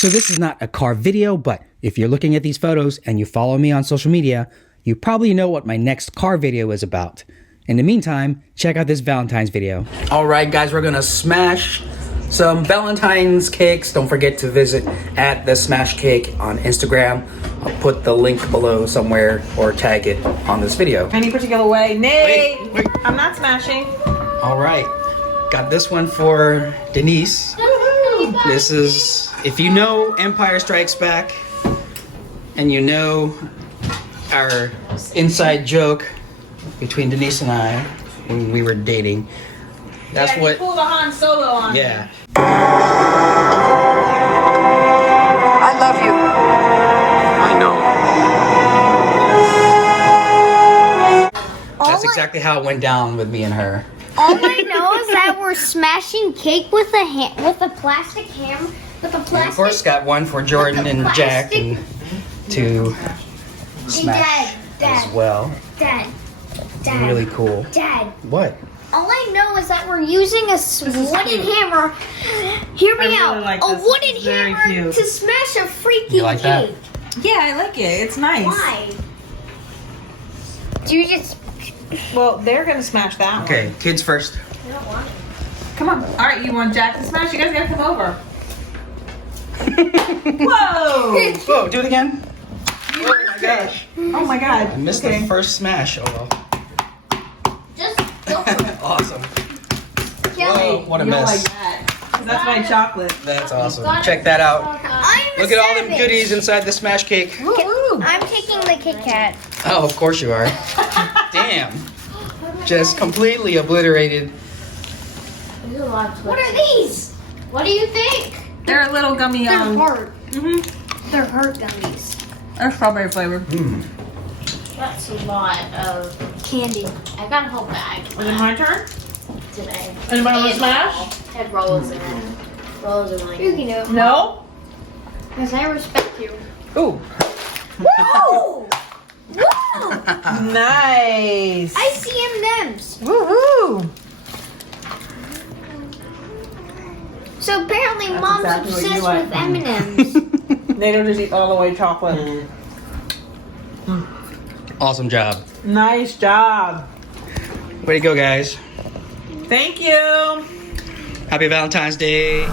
So this is not a car video, but if you're looking at these photos and you follow me on social media, you probably know what my next car video is about. In the meantime, check out this Valentine's video. All right, guys, we're gonna smash some Valentine's cakes. Don't forget to visit at the Smash Cake on Instagram. I'll put the link below somewhere or tag it on this video. Any particular way? Nay, Wait. I'm not smashing. All right, got this one for Denise. This is, if you know Empire Strikes Back, and you know our inside joke between Denise and I when we were dating, that's yeah, what. You pulled a Han Solo on me. Yeah. I love you. I know. That's exactly how it went down with me and her. All I know is that we're smashing cake with a plastic hammer, with a plastic. And of course, got one for Jordan and Jack and to smash Dad, as well. Dad, Really cool. Dad. What? All I know is that we're using a wooden hammer. Hear me I really out. like A this. wooden It's very hammer cute. to smash a freaking You like that? cake. Yeah, I like it. It's nice. Why? Do you just? Well, they're gonna smash that one. Okay, kids first. I don't want it. Come on. All right, you want Jack to smash? You guys gotta come over. Whoa! Whoa, do it again. Oh my gosh. Oh my god. I missed the first smash. Oh well. Just go for it. Awesome. Yeah. Whoa, what a You'll mess. like that. 'Cause that's my chocolate. That's awesome. Check that out. I'm Look at all them goodies inside the smash cake. Woo! I'm taking the Kit Kat. Oh, of course you are. Damn. Just completely obliterated. What are these? What do you think? They're a little gummy. They're hard. Mm-hmm. They're hard gummies. They're strawberry flavored. That's a lot of Candy. I got a whole bag Is it my turn? today. Anybody want to And smash? Had rolls in it. Rolls are You like can do it. No. Because I respect you. Ooh. Woo! Woo! Nice. I see M&M's. Woohoo! So apparently That's Mom's exactly what you obsessed like. with M&M's. They don't just eat all the way chocolate. Awesome job. Nice job. Way to go, guys. Thank you. Happy Valentine's Day.